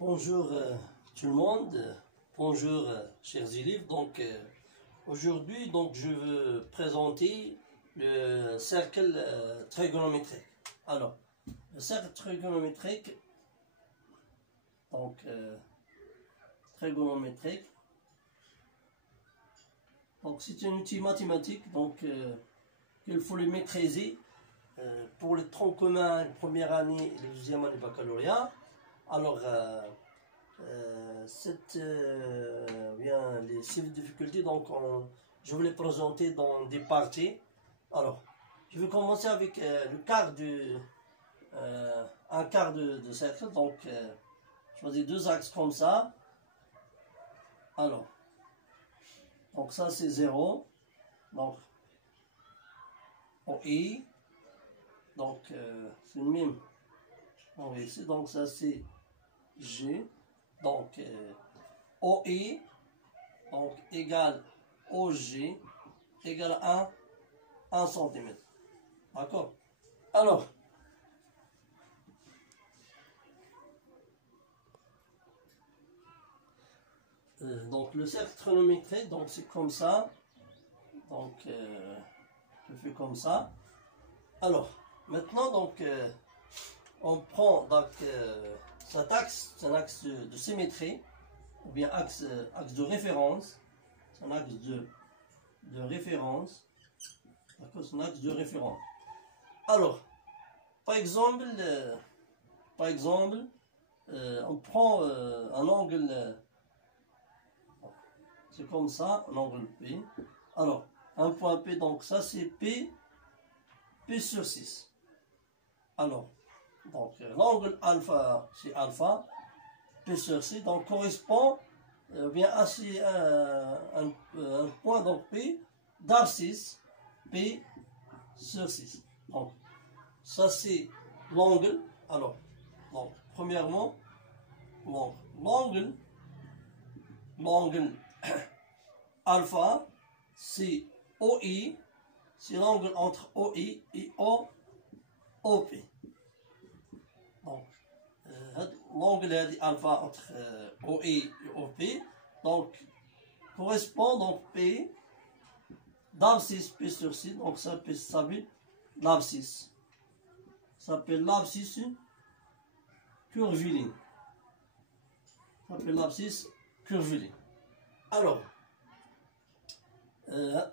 Bonjour tout le monde, bonjour chers élèves. Aujourd'hui je veux présenter le cercle trigonométrique. Alors le cercle trigonométrique, c'est un outil mathématique qu'il faut le maîtriser pour le tronc commun, la première année et la deuxième année baccalauréat. Alors, ces difficultés, je vais les présenter dans des parties. Alors, je vais commencer avec un quart de cercle. Je choisis deux axes comme ça. Alors, ça c'est 0. Donc, OI. C'est le même. Ici, ça c'est G. OI égale OG égale 1 cm. D'accord? Alors, le cercle trigonométrique, c'est comme ça. Je fais comme ça. Alors, maintenant, on prend cet axe, c'est un axe de symétrie, ou bien axe de référence. C'est un axe de référence. D'accord, c'est un axe de référence. Alors, par exemple, on prend un angle, c'est comme ça, un angle P. Alors, un point P, ça c'est P sur 6. Alors, l'angle alpha, c'est alpha, P sur 6, correspond bien à un point, P, d'abscisse, P sur 6. Ça c'est l'angle. Alors, premièrement, l'angle alpha, c'est OI, c'est l'angle entre OI et OP. L'angle alpha entre OI et OP correspond P d'abscisse P sur 6, ça s'appelle l'abscisse. Ça s'appelle l'abscisse curviligne. Ça s'appelle l'abscisse curviligne. Alors,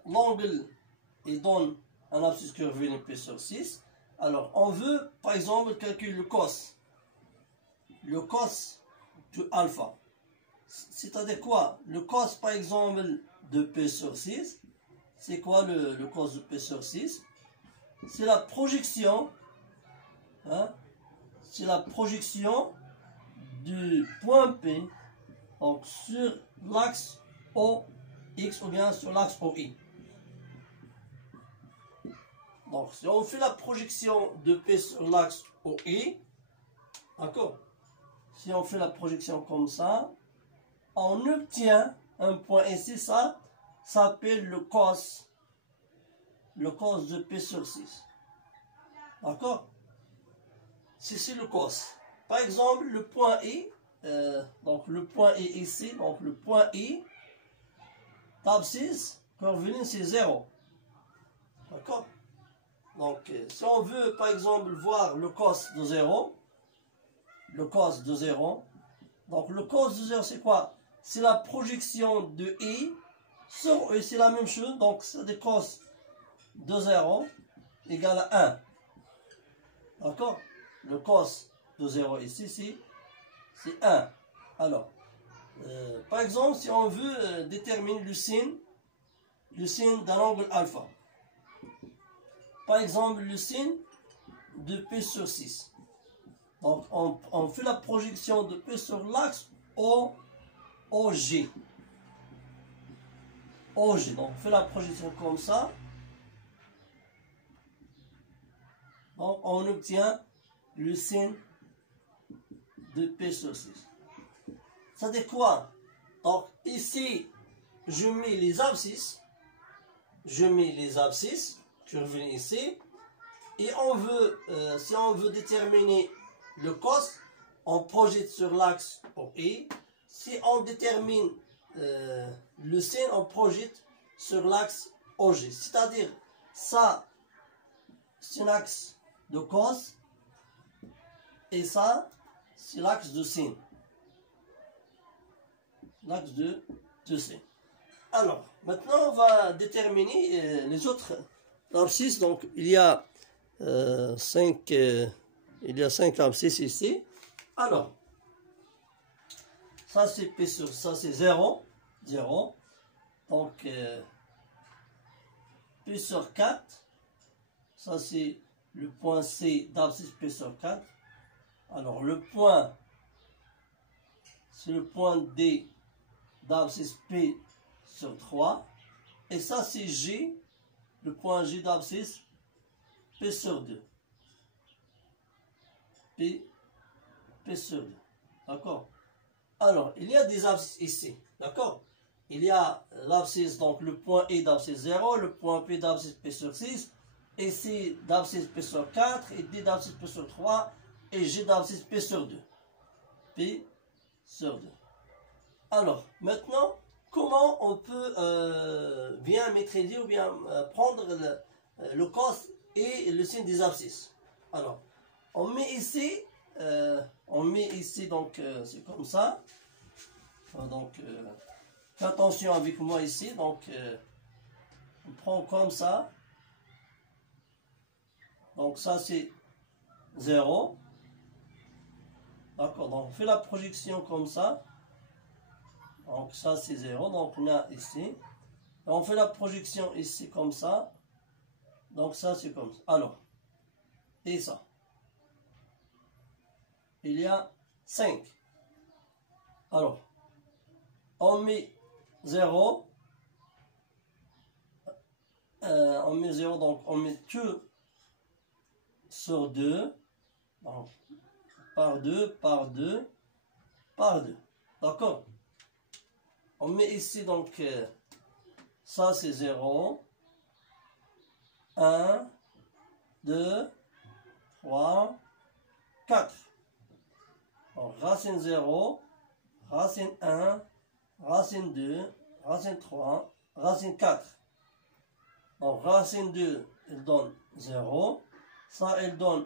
l'angle donne un abscisse curviligne P sur 6. Alors, on veut, par exemple, calculer le cos de alpha. C'est-à-dire quoi? Le cos, par exemple, de P sur 6. C'est quoi le cos de P sur 6? C'est la projection, c'est la projection du point P sur l'axe OX ou bien sur l'axe OI. Si on fait la projection de P sur l'axe OI, d'accord? Si on fait la projection comme ça, on obtient un point ici, ça s'appelle le cos de P sur 6. D'accord? C'est le cos. Par exemple, le point I, le point I ici, le point I, d'abscisse curviligne, c'est 0. D'accord? Si on veut, par exemple, voir le cos de 0, le cos de 0, c'est quoi? C'est la projection de I sur I, c'est la même chose, c'est des cos de 0 égale à 1. D'accord? Le cos de 0 ici, c'est 1. Alors, par exemple, si on veut déterminer le signe d'un angle alpha, par exemple, le signe de P sur 6. On fait la projection de P sur l'axe OG. On fait la projection comme ça. On obtient le signe de P sur 6. Ça dit quoi? Ici, je mets les abscisses. Je reviens ici. Et si on veut déterminer le cos, on projette sur l'axe OI. Si on détermine le sin, on projette sur l'axe OG. C'est-à-dire, ça, c'est un axe de cos. Et ça, c'est l'axe de sin. L'axe de sin. Alors, maintenant, on va déterminer les autres abscisses. Donc, il y a 5 abscisses ici. Alors, ça c'est P sur ça c'est 0. 0. Donc, P sur 4. Ça c'est le point C d'abscisse P sur 4. Alors, le point, c'est le point D d'abscisse P sur 3. Et ça, c'est G, le point G d'abscisse P sur 2. P sur 2. D'accord? Alors, il y a des abscisses ici. D'accord? Il y a l'abscisse, donc le point E d'abscisse 0, le point P d'abscisse P sur 6, et C d'abscisse P sur 4, et D d'abscisse P sur 3, et G d'abscisse P sur 2. P sur 2. Alors, maintenant, comment on peut bien maîtriser ou bien prendre le cos et le sin des abscisses? Alors, on met ici, donc c'est comme ça. Donc, fais attention avec moi ici. Donc, on prend comme ça. Donc, ça c'est 0. D'accord, donc on fait la projection comme ça. Donc ça c'est 0, donc on a ici. Et on fait la projection ici comme ça. Donc ça c'est comme ça. Alors, et ça. Il y a 5. Alors, on met 0. On met 0, donc on met que sur 2. Donc, par 2, par 2, par 2. D'accord? On met ici donc, ça c'est 0, 1, 2, 3, 4. Donc, racine 0, racine 1, racine 2, racine 3, racine 4. Donc, racine 2, elle donne 0. Ça, elle donne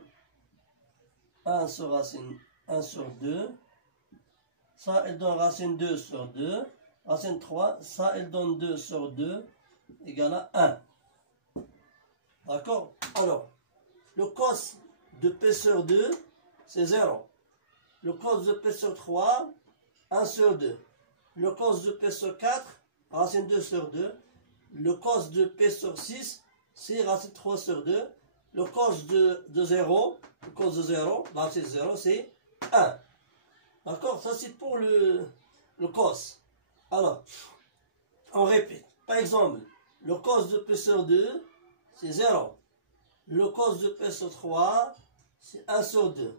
1 sur racine 1 sur 2. Ça, elle donne racine 2 sur 2. Racine 3, ça, elle donne 2 sur 2 égale à 1. D'accord? Alors, le cos de P sur 2, c'est 0. Le cos de P sur 3, 1 sur 2. Le cos de P sur 4, racine 2 sur 2. Le cos de P sur 6, c'est racine 3 sur 2. Le cos de 0, racine 0, c'est 1. D'accord? Ça, c'est pour le cos. Alors, on répète. Par exemple, le cos de P sur 2, c'est 0. Le cos de P sur 3, c'est 1 sur 2.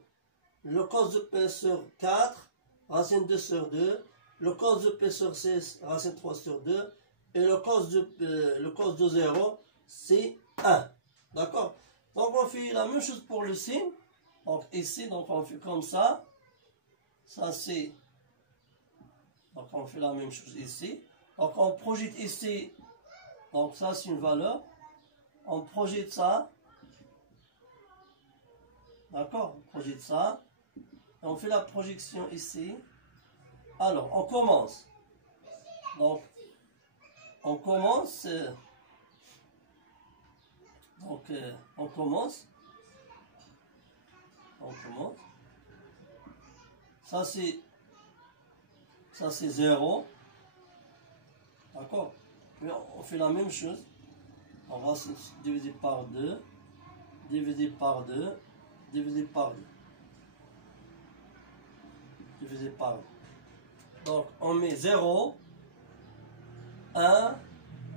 Le cos de P sur 4, racine 2 sur 2. Le cos de P sur 6, racine 3 sur 2. Et le cos de 0, c'est 1. D'accord? Donc, on fait la même chose pour le sin. Donc, ici, donc on fait comme ça. Ça, c'est... Donc, on fait la même chose ici. Donc, on projette ici. Donc, ça, c'est une valeur. On projette ça. D'accord? On projette ça. Et on fait la projection ici. Alors, on commence. Donc, on commence. On commence. Ça, c'est 0. D'accord? On fait la même chose. On va se diviser par 2. Diviser par 2. Diviser par 2. Diviser par 2. Donc, on met 0. 1,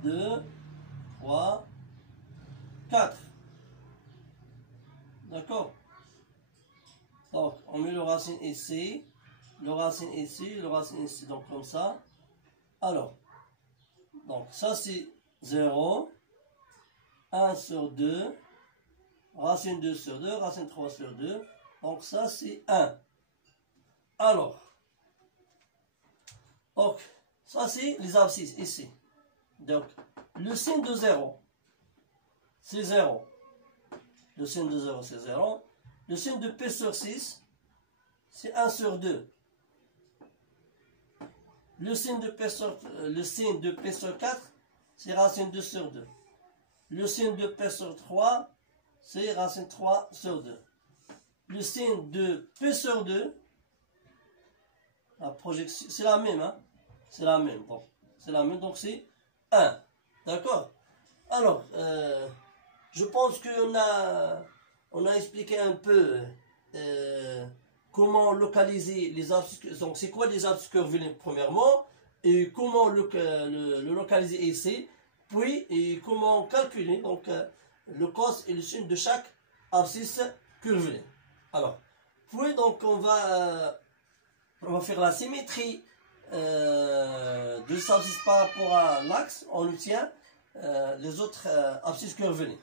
2, 3, 4. D'accord? Donc, on met le racine ici, le racine ici, le racine ici, donc comme ça. Alors, donc ça c'est 0, 1 sur 2, racine 2 sur 2, racine 3 sur 2. Donc ça c'est 1. Alors, donc, ça c'est les abscisses ici. Donc, le signe de 0, c'est 0. Le signe de 0, c'est 0. Le signe de P sur 6, c'est 1 sur 2. Le signe de P sur 4, c'est racine 2 sur 2. Le signe de P sur 3, c'est racine 3 sur 2. Le signe de P sur 2, la projection, c'est la même, hein? C'est la même, bon. C'est la même, donc c'est 1. D'accord? Alors, je pense qu'on a expliqué un peu comment localiser les abscisses. Donc, c'est quoi les abscisses curvilignés, premièrement, et comment le localiser ici, puis et comment calculer donc, le cos et le sin de chaque abscisse curviligne. Alors, puis donc on va faire la symétrie de cette abscisse par rapport à l'axe. On obtient les autres abscisses curvilignés.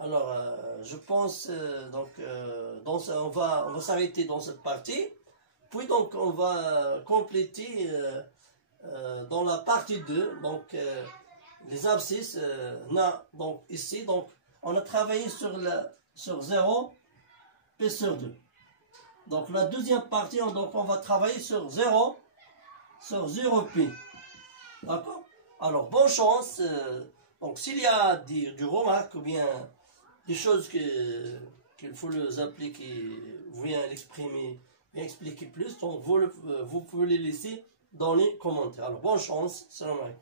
Alors, je pense on va s'arrêter dans cette partie. Puis donc on va compléter dans la partie 2 donc les abscisses. Donc ici donc on a travaillé sur 0 P sur 2. Donc la deuxième partie donc on va travailler sur 0 P. D'accord? Alors bonne chance. Donc s'il y a des remarques ou bien des choses qu'il faut les appliquer, vous bien l'exprimer, bien expliquer plus, donc vous pouvez les laisser dans les commentaires. Alors bonne chance, salam alaikum.